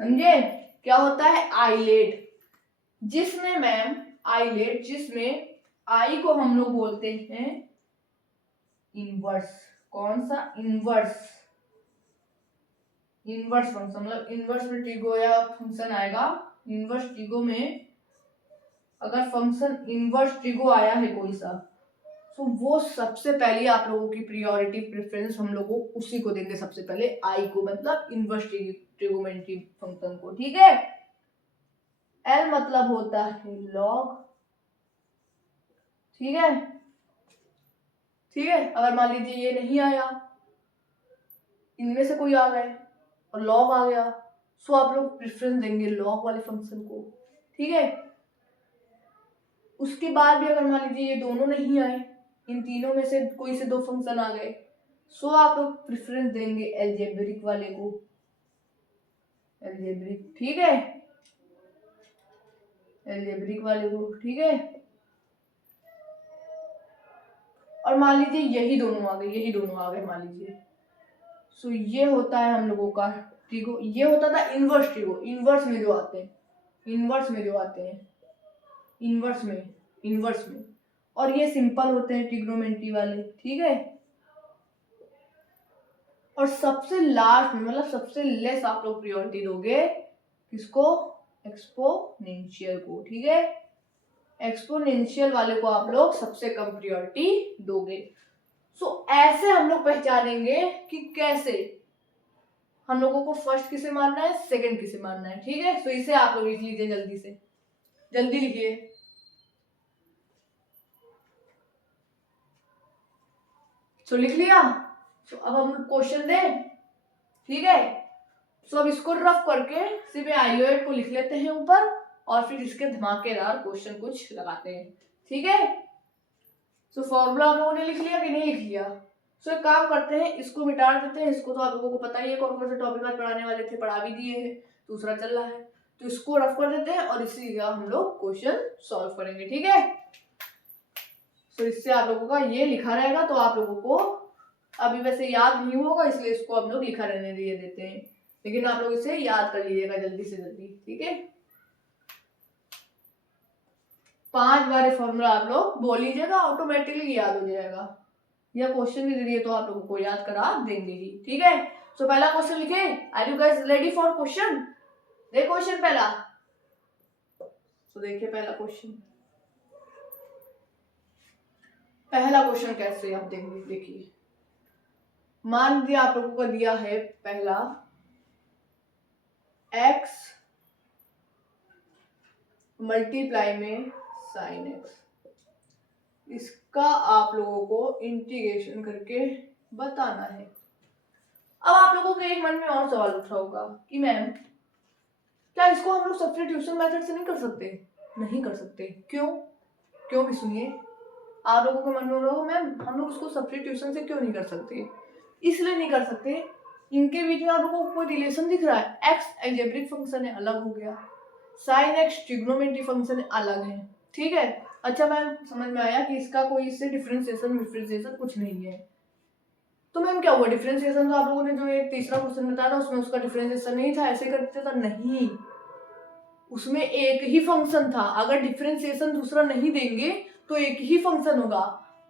समझे क्या होता है आइलेट, जिसमें मैम आइलेट जिसमें आई को हम लोग बोलते हैं इनवर्स, कौन सा इनवर्स, इनवर्स फंक्शन, मतलब इनवर्स में ट्रिगो या फंक्शन आएगा, इनवर्स ट्रिगो में अगर फंक्शन इनवर्स ट्रिगो आया है कोई सा, तो वो सबसे पहले आप लोगों की प्रियोरिटी प्रेफरेंस हम लोग उसी को देंगे सबसे पहले, आई को, मतलब इनवर्स ट्रिगोमेट्री फंक्शन को, ठीक है। एल मतलब होता है लॉग, ठीक है, ठीक है। अगर मान लीजिए ये नहीं आया, इनमें से कोई आ गए और लॉग आ गया, सो आप लोग प्रेफरेंस देंगे लॉग वाले फंक्शन को, ठीक है। उसके बाद भी अगर मान लीजिए ये दोनों नहीं आए, इन तीनों में से कोई से दो फंक्शन आ गए, सो आप लोग प्रेफरेंस देंगे एल्जेब्रिक वाले को, एल्जेब्रिक, ठीक है, एल्जेब्रिक वाले को, ठीक है। और मान लीजिए यही दोनों आ गए, यही दोनों आ गए मान लीजिए, सो ये होता है हम लोगों का ट्रिगो, ये होता था इनवर्स ट्रिगो, इनवर्स में जो आते हैं, इनवर्स में जो आते हैं, इनवर्स में, इनवर्स में, और ये सिंपल होते हैं ट्रिग्नोमेट्री वाले, ठीक है। और सबसे लास्ट में, मतलब सबसे लेस आप लोग प्रियोरिटी दोगे किसको, एक्सपोनेंशियल को, ठीक है, एक्सपोनेंशियल वाले को आप लोग सबसे कम प्रियोरिटी दोगे। सो ऐसे हम लोग पहचानेंगे कि कैसे हम लोगों को फर्स्ट किसे मानना है, सेकंड किसे मानना है, ठीक है। तो इसे आप लोग लिख लीजिए जल्दी से, जल्दी लिखिए। तो लिख लिया, तो अब हम क्वेश्चन दें, ठीक है। सो अब इसको रफ करके सिर्फ आइयोएट को लिख लेते हैं ऊपर, और फिर इसके धमाकेदार क्वेश्चन कुछ लगाते हैं, ठीक है। सो फॉर्मूला हम लोगों ने लिख लिया कि नहीं लिख लिया। सो एक काम करते हैं, इसको मिटा देते हैं, इसको तो आप लोगों को पता ही है कौन कौन से टॉपिक आज पढ़ाने वाले थे, पढ़ा भी दिए हैं, दूसरा चल रहा है, तो इसको रफ कर देते हैं और इसी का हम लोग क्वेश्चन सॉल्व करेंगे, ठीक है। सो इससे आप लोगों का ये लिखा रहेगा, तो आप लोगों को अभी वैसे याद नहीं होगा, इसलिए इसको हम लोग लिखा रहने दिए देते हैं, लेकिन आप लोग इसे याद कर लीजिएगा जल्दी से जल्दी, ठीक है। 5 बार फॉर्मूला आप लोग बोल लीजिएगा, ऑटोमेटिकली याद हो जाएगा, या क्वेश्चन भी दे दिए तो आप लोगों को याद करा देंगे ही, ठीक है। सो पहला क्वेश्चन लिखे, are you guys ready for question, देखिए क्वेश्चन पहला, तो देखिए पहला क्वेश्चन, पहला क्वेश्चन कैसे आप देंगे, देखिए मान दिया आप लोगों को दिया है पहला x मल्टीप्लाई में साइन x, इसका आप लोगों को इंटीग्रेशन करके बताना है। अब आप लोगों के एक मन में और सवाल उठ रहा होगा कि मैम क्या इसको हम लोग सब्स्टिट्यूशन मेथड से नहीं कर सकते, नहीं कर सकते, क्यों, क्यों भी सुनिए, आप लोगों के मन में रहो मैम हम लोग उसको सब्स्टिट्यूशन से क्यों नहीं कर सकते, इसलिए नहीं कर सकते, इनके बीच में आप लोगों को कोई रिलेशन दिख रहा है, x अलजेब्रिक फंक्शन है अलग हो गया, sin x ट्रिग्नोमेट्री फंक्शन है अलग है, ठीक है। अच्छा मैम समझ में आया कि इसका कोई इससे डिफरेंशिएशन कुछ नहीं है, तो मैम क्या हुआ डिफरेंशिएशन, तो आप लोगों ने जो एक तीसरा क्वेश्चन बताया था उसमें उसका डिफरेंशिएशन नहीं था, ऐसे करते था, नहीं, उसमें एक ही फंक्शन था, अगर डिफरेंशिएशन दूसरा नहीं देंगे तो एक ही फंक्शन होगा,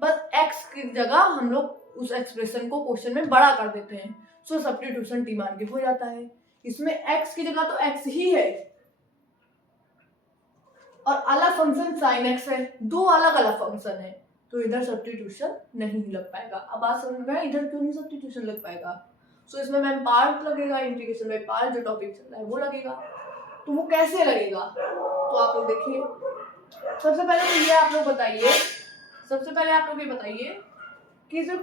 बस x की जगह हम लोग उस एक्सप्रेशन को क्वेश्चन में बड़ा कर देते हैं, सो सब्स्टिट्यूशन टी मान के हो जाता है, इसमें x की जगह तो x ही है और अलग फंक्शन sin x है, दो अलग अलग फंक्शन है, तो इधर सब्स्टिट्यूशन नहीं लग पाएगा। अब बात समझ में, इधर क्यों नहीं सब्स्टिट्यूशन लग पाएगा, सो इसमें मैम पार्ट लगेगा, इंटीग्रेशन बाय पार्ट जो टॉपिक चल रहा है वो लगेगा, तो वो कैसे लगेगा, तो आप लोग देखिए सबसे पहले तो ये आप लोग बताइए, सबसे पहले आप लोग ये बताइए कि जो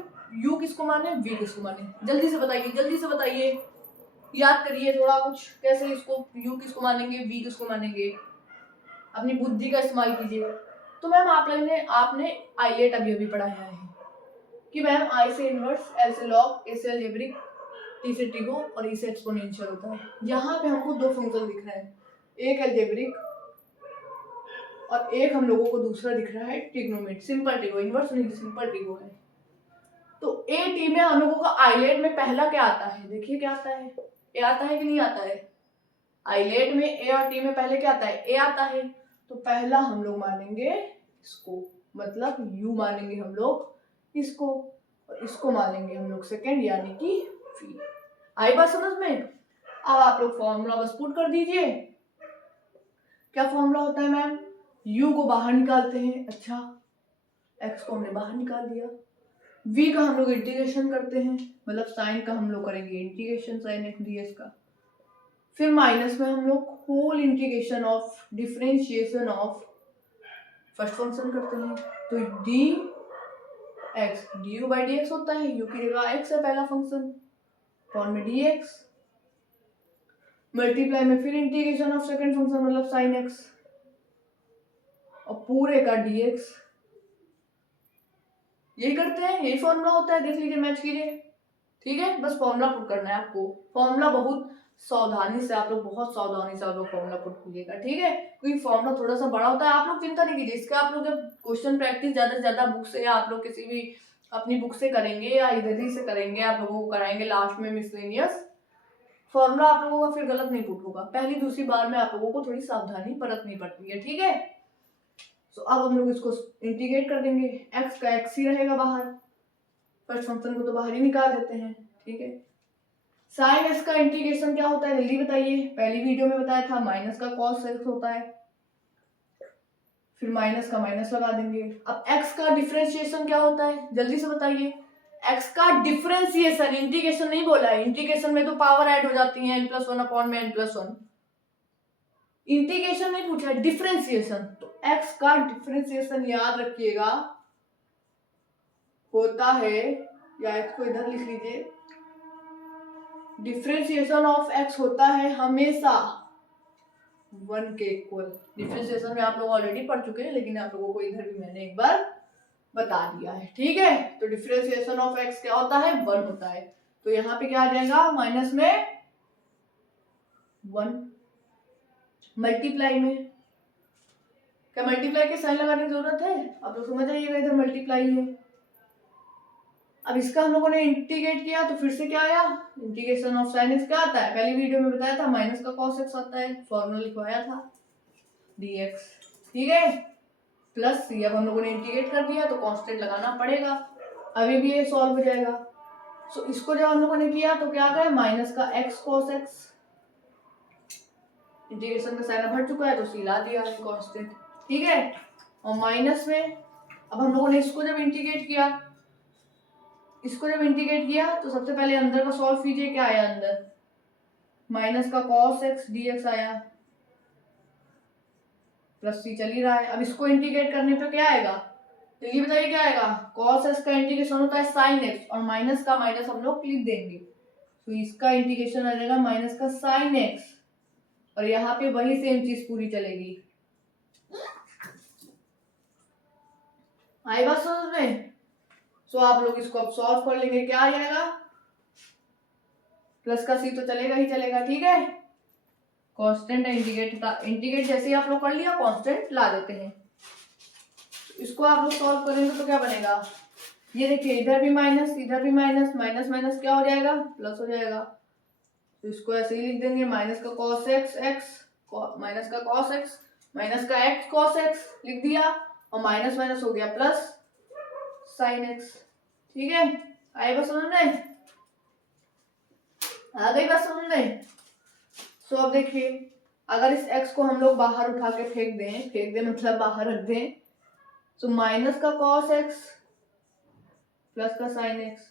u किसको माने, v किसको माने, जल्दी से बताइए, जल्दी से बताइए, याद करिए थोड़ा कुछ, कैसे इसको u किसको मानेंगे, v किसको मानेंगे, अपनी बुद्धि का इस्तेमाल कीजिए। तो मैम आपने आइलेट अभी अभी पढ़ाया है कि मैम आई से इनवर्स, एल से लॉग, ए से अलजेब्रिक, टी से ट्रिगो और ई से एक्सपोनेंशियल होता है। यहाँ पे हमको दो फंक्शन दिख रहा है, एक अलजेब्रिक और एक हम लोगों को दूसरा दिख रहा है ट्रिग्नोमेट्री, सिंपल ट्रिगो, इनवर्स नहीं, सिंपल ट्रिगो है। तो ए टी में हम लोगों का आइलेट में पहला क्या आता है, देखिए क्या आता है, ए आता है कि नहीं आता है, आइलेट में ए और टी में पहले क्या आता है, ए आता है। तो पहला हम लोग मानेंगे इसको, मतलब यू मानेंगे हम लोग इसको, और इसको मानेंगे हम लोग सेकेंड, यानी कि फी। आई बात समझ में? अब आप लोग फॉर्मूला बस पुट कर दीजिए। क्या फॉर्मूला होता है मैम, u को बाहर निकालते हैं, अच्छा x को हमने बाहर निकाल दिया, v का हम लोग इंटीग्रेशन करते हैं, मतलब साइन का हम लोग करेंगे इंटीग्रेशन साइन x ds का, फिर माइनस में हम लोग whole integration of differentiation of first function करते हैं, तो dx du by dx होता है, u की जगह x है पहला फंक्शन, फॉर्म में dx, मल्टीप्लाई में फिर इंटीग्रेशन ऑफ सेकंड फंक्शन मतलब साइन x, और पूरे का dx, यही करते हैं, यही फॉर्मूला होता है, देख लीजिए, मैच कीजिए, ठीक है। बस फॉर्मूला पुट करना है आपको, फॉर्मूला बहुत सावधानी से आप लोग, बहुत सावधानी से आप लोग फॉर्मूला पुट कीजिएगा, ठीक है, क्योंकि फॉर्मूला थोड़ा सा बड़ा होता है, आप लोग चिंता नहीं कीजिए इसका, आप लोग जब क्वेश्चन प्रैक्टिस ज्यादा से ज्यादा बुक से, या आप लोग किसी भी अपनी बुक से करेंगे या इधर ही से करेंगे, आप लोगों को कराएंगे लास्ट में मिसलेनियस, फॉर्मूला आप लोगों का फिर गलत नहीं पुट होगा, पहली दूसरी बार में आप लोगों को थोड़ी सावधानी बरतनी पड़ती है, ठीक है। तो अब हम लोग इसको इंटीग्रेट कर देंगे, x का x ही रहेगा बाहर, फर्स्ट फंक्शन को तो बाहर ही निकाल देते हैं, ठीक है। साइन x का इंटीग्रेशन क्या होता है जल्दी बताइए, पहली वीडियो में बताया था, माइनस का कॉस x होता है, फिर माइनस का माइनस लगा देंगे। अब x का डिफरेंशिएशन क्या होता है जल्दी से बताइए, x का डिफरेंशिएशन, इंटीग्रेशन नहीं बोला है, इंटीग्रेशन में तो पावर ऐड हो जाती है n+1 अपॉन में n+1, इंटीग्रेशन नहीं पूछा है, डिफरेंशिएशन। तो x का डिफरेंशिएशन याद रखिएगा होता है, या x को इधर लिख लीजिए, डिफरेंशिएशन ऑफ x होता है हमेशा 1 के इक्वल। डिफरेंशिएशन में आप लोग ऑलरेडी पढ़ चुके हैं, लेकिन आप लोगों को इधर भी मैंने एक बार बता दिया है, ठीक है। तो डिफरेंशिएशन ऑफ x क्या होता है, 1 होता है, तो यहाँ पे क्या आ जाएगा, माइनस में 1, मल्टीप्लाई में, क्या मल्टीप्लाई के साइन लगाने की जरूरत है, आप लोग समझ आइएगा, इधर मल्टीप्लाई है। अब इसका हम लोगों ने इंटीग्रेट किया तो फिर से क्या आया, इंटीग्रेशन ऑफ साइन एक्स क्या आता है, पहली वीडियो में बताया था, माइनस का कॉस एक्स आता है, फॉर्मूला लिखवाया था dx, ठीक है, प्लस सी। अब हम लोगों ने इंटीग्रेट कर दिया तो कांस्टेंट लगाना पड़ेगा, अभी भी ये सॉल्व हो जाएगा। सो इसको जब हम लोगों ने किया तो क्या गया, माइनस का x cos x, इंटीग्रेशन का साइन भर चुका है तो सी ला दिया कांस्टेंट, ठीक है। और माइनस में अब हम लोगों ने इसको जब इंटीग्रेट किया, इसको जब इंटीग्रेट किया तो सबसे पहले अंदर का सॉल्व कीजिए, क्या आया अंदर, माइनस का cos x dx आया, प्लस सी चल ही रहा है। अब इसको इंटीग्रेट करने पे क्या आएगा, तो ये बताइए क्या आएगा, cos x का इंटीग्रेशन होता है sin x, और माइनस का माइनस हम लोग लिख देंगे, तो इसका इंटीग्रेशन आ जाएगा माइनस का sin x, और यहाँ पे वही सेम चीज पूरी चलेगी। आई बात समझ में? सो आप लोग इसको अब सॉल्व कर लेंगे, क्या आ जाएगा, प्लस का सी तो चलेगा ही चलेगा, ठीक है। कांस्टेंट है, इंटीग्रेट जैसे ही आप लोग कर लिया कांस्टेंट ला देते हैं। इसको आप लोग सॉल्व करेंगे तो क्या बनेगा, ये देखिए, इधर भी माइनस, इधर भी माइनस, माइनस माइनस क्या हो जाएगा, प्लस हो जाएगा। तो इसको ऐसे ही लिख देंगे, माइनस का cos x x, माइनस का cos x, माइनस का x cos x लिख दिया, और माइनस माइनस हो गया प्लस sin x, ठीक है। आई बात समझ में, आ गई बात समझ में? सो अब देखिए, अगर इस x को हम लोग बाहर उठा के फेंक दें मतलब बाहर रख दें, तो माइनस का cos x प्लस का sin x,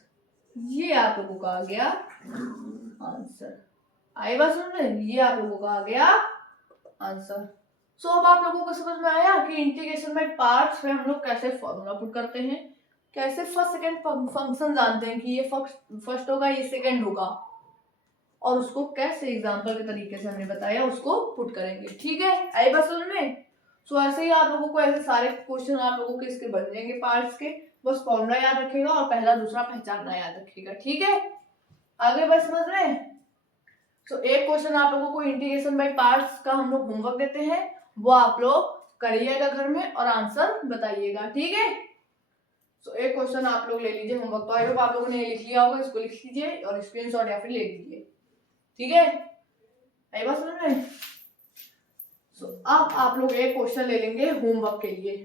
ये आप लोगों का आ गया आंसर। आई बात समझ में, ये आप लोगों का आ गया आंसर। सो अब आप लोगों को समझ में आया कि इंटीग्रेशन बाय पार्ट्स में हम लोग कैसे फॉर्मूला पुट करते हैं, कैसे फर्स्ट सेकंड फंक्शन जानते हैं कि ये फर्स्ट होगा ये सेकंड होगा, और उसको कैसे एग्जांपल के तरीके से हमने बताया उसको पुट करेंगे। ठीक है, आई बात समझ में। सो ऐसे ही आप लोगों को ऐसे सारे क्वेश्चन आप लोगों के इसके बन जाएंगे पार्ट्स के, बस फॉर्मूला याद रखिएगा और पहला दूसरा पहचानना याद रखिएगा। ठीक है, आगे बस समझ रहे हैं। सो एक क्वेश्चन आप लोगों को इंटीग्रेशन बाय पार्ट्स का हम लोग होमवर्क देते हैं, वो आप लोग करिएगा घर में और आंसर बताइएगा। ठीक है, सो एक क्वेश्चन आप लोग ले लीजिए होमवर्क, तो आई होप आप लोगों ने लिख लिया होगा, इसको लिख लीजिए और स्क्रीनशॉट या फिर ले लीजिए। ठीक है, आई बात समझ में। सो अब आप लोग एक क्वेश्चन ले लेंगे होमवर्क के लिए।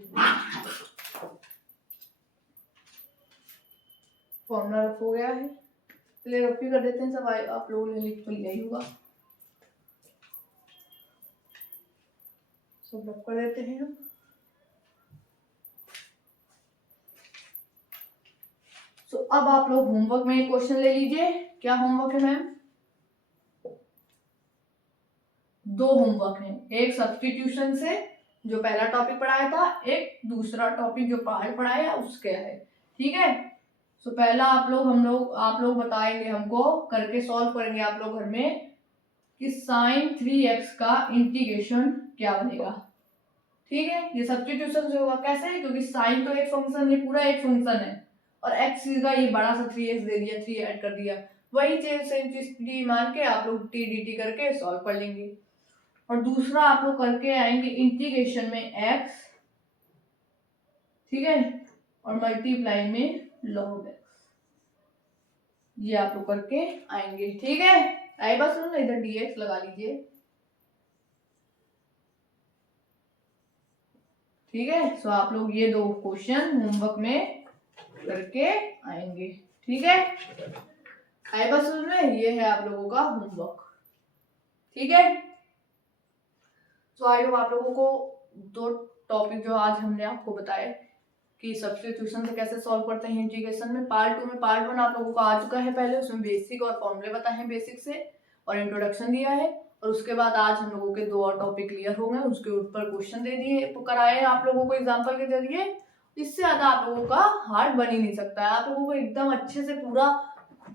फॉर्मूला रफ हो गया है, चलिए रफ ही कर देते हैं सब, आप लोगों ने लिख तो लिया ही होगा, सब रफ कर देते हैं हम। सो अब आप लोग होमवर्क में एक क्वेश्चन ले लीजिए। क्या होमवर्क है मैम? दो होमवर्क है, एक सब्स्टिट्यूशन से जो पहला टॉपिक पढ़ाया था, एक दूसरा टॉपिक जो पहाड़ पढ़ाया उसके है। ठीक है, सो पहला आप लोग बताएंगे हमको, करके सॉल्व करेंगे आप लोग घर में कि sin 3x का इंटीग्रेशन क्या बनेगा। ठीक है, ये सब्स्टिट्यूशन से होगा। कैसे? क्योंकि sin तो एक फंक्शन है, पूरा एक फंक्शन है, और x का ये बड़ा सा 3x दे दिया, 3 ऐड कर दिया, वही सेम चीज डी मान के आप लोग टी डी टी करके सॉल्व कर लेंगे। और दूसरा आप लोग करके आएंगे इंटीग्रेशन में x, ठीक है, और मल्टीप्लाई में log x, ये आप लोग करके आएंगे। ठीक है, आई बस सुनो, इधर dx लगा लीजिए। ठीक है, सो आप लोग ये दो क्वेश्चन होमवर्क में करके आएंगे। ठीक है, आई बस सुन में, ये है आप लोगों का होमवर्क। ठीक है, तो आई होप आप लोगों को दो टॉपिक जो आज हमने आपको बताए कि सब्स्टिट्यूशन से कैसे सॉल्व करते हैं इंटीग्रेशन में, पार्ट 2 में पार्ट 1 आप लोगों को आ चुका है पहले, उसमें बेसिक और फॉर्मूले बताए हैं बेसिक से और इंट्रोडक्शन दिया है, और उसके बाद आज हम लोगों के दो और टॉपिक क्लियर हो गए, उसके ऊपर क्वेश्चन दे दिए कराए आप लोगों को एग्जाम्पल के जरिए। इससे ज्यादा आप लोगों का हार्ड बन ही नहीं सकता है, आप लोगों को एकदम अच्छे से पूरा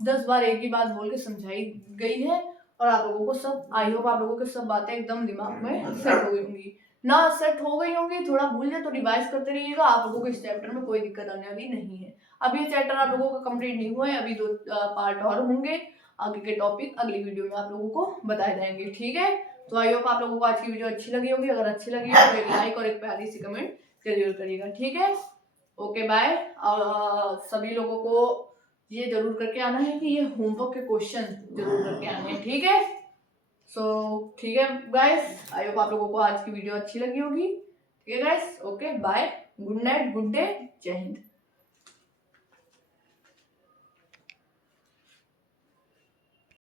10 बार एक ही बात बोल के समझाई गई है, और आप लोगों को सब, आई होप आप लोगों की सब बातें एकदम दिमाग में सेट हो गई होंगी। ना सेट हो गई होंगी, थोड़ा भूल जाए तो रिवाइज करते रहिएगा, आप लोगों को इस चैप्टर में कोई दिक्कत आने वाली नहीं है। अब ये चैप्टर आप लोगों का कंप्लीट नहीं हुआ है, अभी दो पार्ट और होंगे, आगे के टॉपिक अगली वीडियो में आप लोगों को बताए जाएंगे। ठीक है, तो आई होप आप लोगों को आज की वीडियो अच्छी लगी होगी, अगर अच्छी लगी हो तो एक लाइक और एक प्यारी सी कमेंट जरूर करिएगा। ठीक है, ओके बाय। और सभी लोगों को ये जरूर करके आना है कि ये होमवर्क के क्वेश्चन जरूर करके आने हैं। ठीक है, सो ठीक है गाइस, आई होप आप लोगों को आज की वीडियो अच्छी लगी होगी। ठीक है guys, okay bye, good night, good day, जय हिंद।